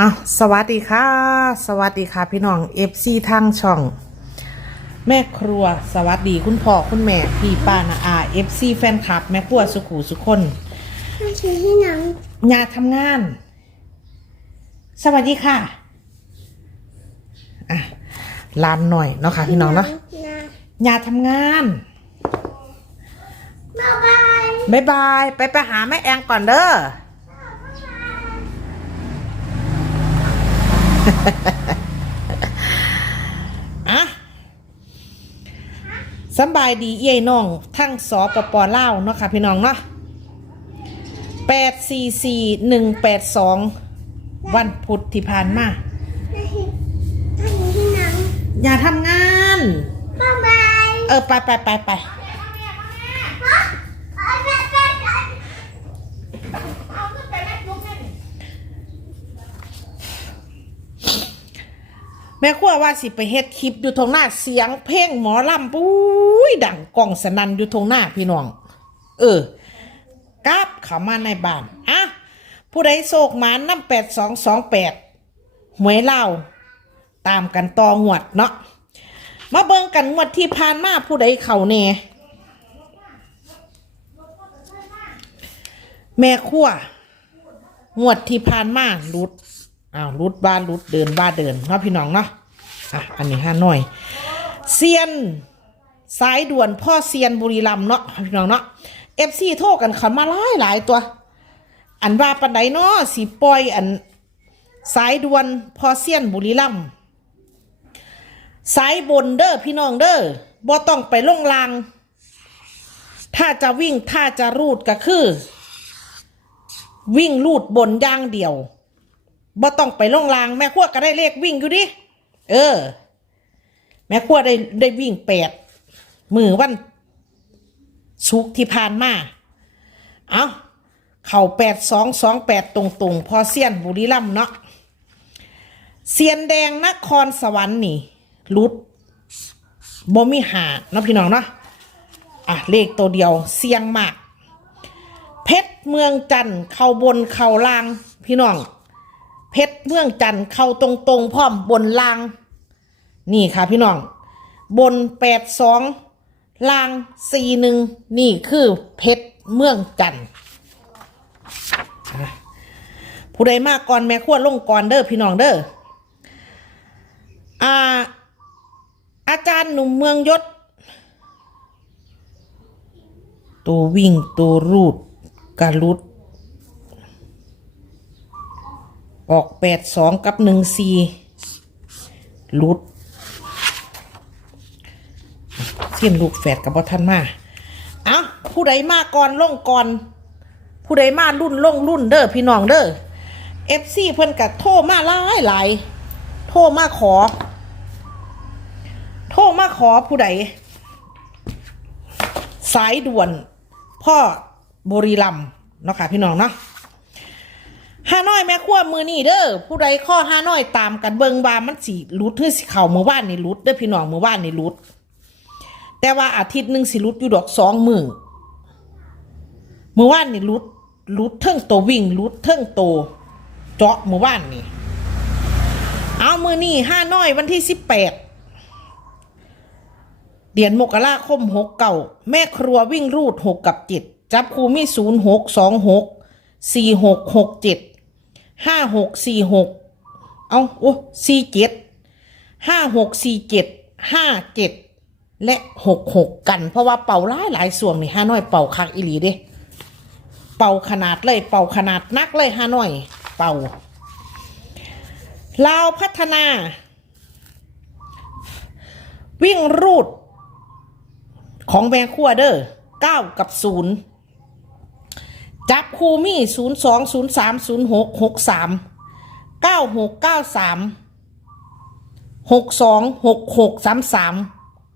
อะสวัสดีค่ะ สวัสดีค่ะ พี่น้องเอฟซีทางช่อง แม่ครัวสวัสดีคุณพ่อคุณแม่ พี่ป้านาอาเอฟซีแฟนคลับ แม่ครัวสุขูสุคนมาถือที่หนังงานทำงาน สวัสดีค่ะอะลามหน่อยเนาะค่ะพี่น้องเนาะนะงานทำงานบ๊ายบายบายบาย ไปไปหาแม่แองก่อนเด้อ อะสำบายดีเอ้ยน้องทั้งสปปลาวเนาะค่ะพี่น้องเนาะแปดสี่สี่หนึ่งแปดสองวันพุธที่ผ่านมามาถือมาถือที่หนังอย่าทำงาน บ๊ายบาย เออ ไปไปไปไป แม่ขั้วว่าสิไปเฮ็ดคลิปอยู่ทงหน้าเสียงเพลงหมอลำปุ้ยดังกล้องสนันอยู่ทงหน้าพี่น้อง เออกราบเข้ามาในบ้านอะผู้ใดโศกหมาน้ำแปดสองสองแปดหวยเล่าตามกันต่องวดเนาะมาเบิ่งกันงวดที่ผ่านมาผู้ใดเข่าแน่แม่ขั้วงวดที่ผ่านมาหลุด อ้าวรุดบ้านรุดเดินบ้านเดินเนาะพี่น้องเนาะอะอันนี้ห้าหน่อยเซียนสายด่วนพ่อเซียนบุรีรัมย์เนาะพี่น้องเนาะเอฟซีโทรกันขันมาหลายหลายตัว อันว่าปันไดเนาะสีปล่อยอันสายด่วนพ่อเซียนบุรีรัมย์สายบนเด้อพี่น้องเด้อบ่ต้องไปลงลาง ถ้าจะวิ่งถ้าจะรูดก็คือ วิ่งรูดบนย่างเดียว บ่ต้องไปล่องลาง แม่ขั้วก็ได้เลขวิ่งอยู่ดิ เออ แม่ขั้วได้ได้วิ่งแปดมือวันสุกที่ผ่านมา เอาเข่าแปดสองสองแปดตรงๆ พอเซียนบุรีรัมย์เนาะเซียนแดงนครสวรรค์นี่รุดบ่มีหาเนาะพี่น้องเนาะอะ เลขตัวเดียวเสียงมาก เพชรเมืองจันทร์เข้าบนเข้าล่างพี่น้อง เพชรเมืองจันทร์เข้าตรงๆพร้อมบนลาง นี่ค่ะพี่น้อง บนแปดสองลางสี่หนึ่งนี่คือเพชรเมืองจันทร์ผู้ใดมากก่อนแม่ขั้วลงก่อนเด้อพี่น้องเด้ออาอาจารย์หนุ่มเมืองยศ ตัววิ่งตัวรูดกระลุด ออกแปดสองกับหนึ่งสี่ลุดเสียนลูกแฝดกับพ่ท่านมา เอาผู้ใดมาก่อนล่งก่อน ผู้ใดมารุ่นล่งรุ่นเด้อพี่น้องเด้อเอฟซีเพิ่นกัโทรมาหลายหลายโทรมาขอ โทรมาขอผู้ใดสายด่วน พ่อบุรีรัมเนาะค่ะพี่น้องเนาะ ฮานอยแม่ขั้วมือนี่เด้อผู้ใดข้อฮานอยตามกันเบิงบามันสิรุดหรือสิเข่ามือว่านนี่รุดเด้อพี่น้องมือว่านนี่รุด แต่ว่าอาทิตย์หนึ่งสิรุดอยู่ดอกสองมือมือว่านนี่รุดรุดเทิงโตวิ่งรุดเทิงโตเจาะมือว่านนี่เอามือนี่ห้าน้อยวันที่สิบแปดเดือนมกราคมหกเก่าแม่ครัววิ่งรูดหกกับเจ็ดจับคูมีศูนย์หกสองหกสี่หกหกเจ็ด ห้าหกสี่หกเอาโอ้สี่เจ็ดห้าหกสี่เจ็ดห้าเจ็ดและหกหกกัน เพราะว่าเป่าหลายหลายส่วงนี่ห้าน้อยเป่าคักอีหลีเด้เป่าขนาดเลยเป่าขนาดนักเลยห้าน้อย เป่าลาวพัฒนา วิ่งรูดของแบงคัวเดอร์เก้ากับศูนย์ จับคูมี่ศูนย์สองศูนย์สามศูนย์หกหกสามเก้าหกเก้าสามหกสองหกหกสามสาม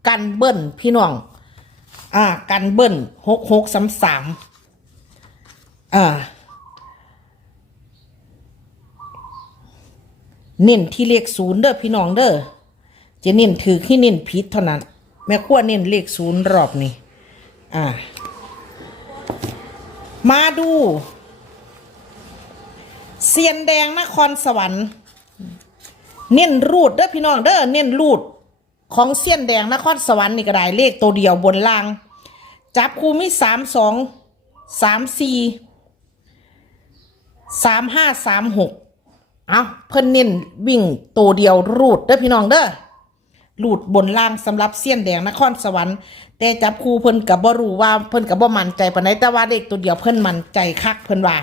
กันเบิ้ลพี่น้อง อ่า กันเบิ้ลหกหกสามสามอ่า เน้นที่เลขศูนย์เด้อพี่น้องเด้อ จะเน้นถือที่เน้นผิดเท่านั้น แม่ขั้วเน้นเลขศูนย์รอบนี้ อ่า มาดูเซียนแดงนครสวรรค์ เน้นรูดเด้อพี่น้องเด้อเน้นรูดของเซียนแดงนครสวรรค์นี่ก็ได้เลขตัวเดียวบนล่าง จับคู่มีสามสองสามสี่สามห้าสามหกเอาเพิ่นเน้นวิ่งตัวเดียวรูดเด้อพี่น้องเด้อ รูดบนล่างสำหรับเซียนแดงนครสวรรค์ แต่จับคู่เพิ่นกับบ่รู้ว่าเพิ่นกับบ่มั่นใจปานใดแต่ว่าเลขตัวเดียวเพิ่นมั่นใจคักเพิ่นว่า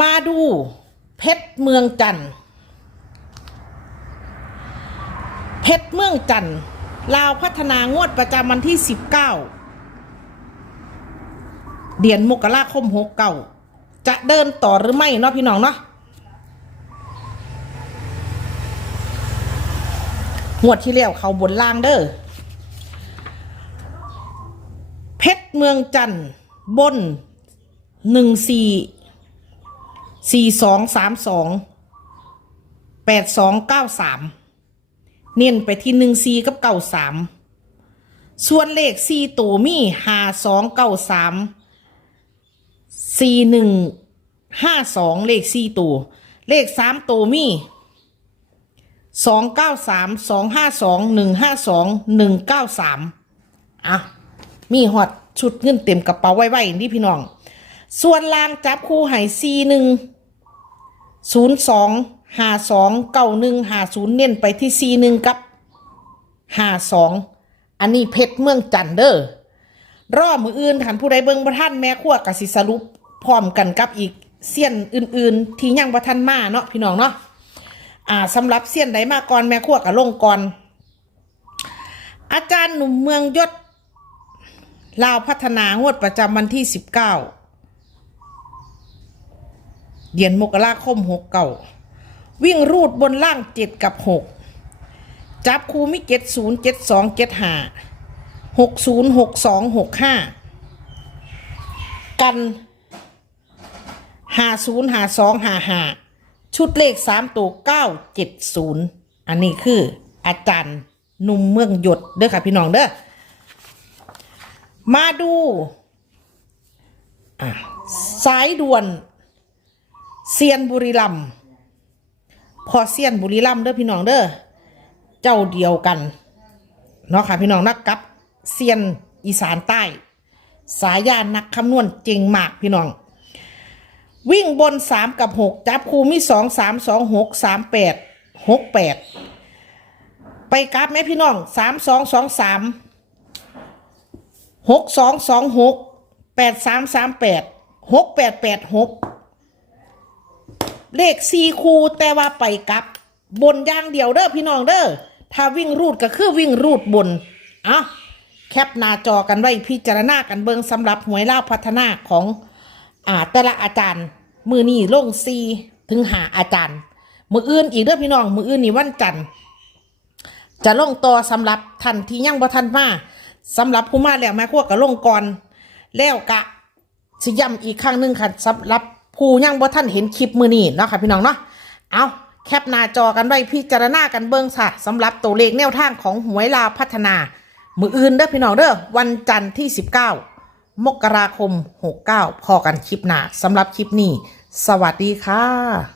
มาดูเพชรเมืองจันทร์เพชรเมืองจันทร์ลาวพัฒนางวดประจำวันที่ 19 เดือนมกราคม69 จะเดินต่อหรือไม่เนาะพี่น้องเนาะงวดที่แล้วเขาบนล่างเด้อเพชรเมืองจันทร์บนหนึ่งสี่สี่สองสามสองแปดสองเก้าสามเน้นไปที่หนึ่งสี่กับเก้าสามส่วนเลขสี่ตัวมีห้าสองเก้าสาม สี่หนึ่งห้าสองเลขสี่ตัว เลขสามตัวมีสองเก้าสามสองห้าสองหนึ่งห้าสองหนึ่งเก้าสามอะ มีหอดชุดเงินเต็มกระเป๋าไว้ๆนี่พี่น้อง ส่วนลางจับคู่ไห่ซีหนึ่งศูนย์สองหาสองเก้าหนึ่งหาศูนย์เน้นไปที่ซีหนึ่งกับหาสองอันนี้เพชรเมืองจันเดอร์ รอบมืออื่นขันผู้ใดเบิ่งประท่านแม่ขั้วกสิสรุปพร้อมกันกับอีกเสี้ยนอื่น ๆ ที่ยังประท่านมาเนาะพี่น้องเนาะอ่าสำหรับเสี้ยนใดมาก่อนแม่ขั้วกับลงก่อน อาจารย์หนุ่มเมืองยศลาวพัฒนางวดประจำวันที่19เก้าเดือนมกราคม69วิ่งรูดบนล่าง7กับ6จับคูมิเจ็ดศูนย์เจ็ดสองเจ็ดห้า หกศูนย์หกสองหกห้ากันห้าศูนย์ห้าสองห้าห้าชุดเลขสามตัวเก้าเจ็ดศูนย์อันนี้คืออาจารย์หนุ่มเมืองหยดเด้อค่ะพี่น้องเด้อมาดูสายด่วนเซียนบุรีรัมพอเซียนบุรีรัมเด้อพี่น้องเด้อเจ้าเดียวกันเนาะค่ะพี่น้องนักกับ เซียนอีสานใต้ สายานักคำนวณเก่งมากพี่น้อง วิ่งบนสามกับหกจับคูมีสองสามสองหกสามแปดหกแปดไปกราฟไหมพี่น้องสามสองสองสามหกสองสองหกแปดสามสามแปดหกแปดแปดหกเลขสี่คูแต่ว่าไปกลับบนอย่างเดียวเด้อพี่น้องเด้อถ้าวิ่งรูดก็คือวิ่งรูดบนอ้า แคปหน้าจอกันไว้พิจารณากันเบิงสำหรับหวยเล่าพัฒนาของอ่าแต่ละอาจารย์ มือนี่ลงซีถึงหาอาจารย์ มืออื่นอีกเด้อพี่น้อง มืออื่นนี่วันจันทร์จะลงตัวสำหรับท่านที่ยังบ่ทันมาสำหรับผู้มาแล้วแม่ครัวก็ลงก่อนแล้วกะสิย้ำอีกครั้งหนึ่งค่ะสำหรับผู้ยังบ่ทันเห็นคลิปมือนี้เนาะค่ะพี่น้องเนาะเอาแคปหน้าจอกันไว้พิจารณากันเบิ่งค่ะสำหรับตัวเลขแนวทางของหวยลาวพัฒนา มืออื่นเด้อพี่น้องเด้อวันจันทร์ที่ 19 มกราคม 69 พอกันคลิปหน้าสำหรับคลิปนี้ สวัสดีค่ะ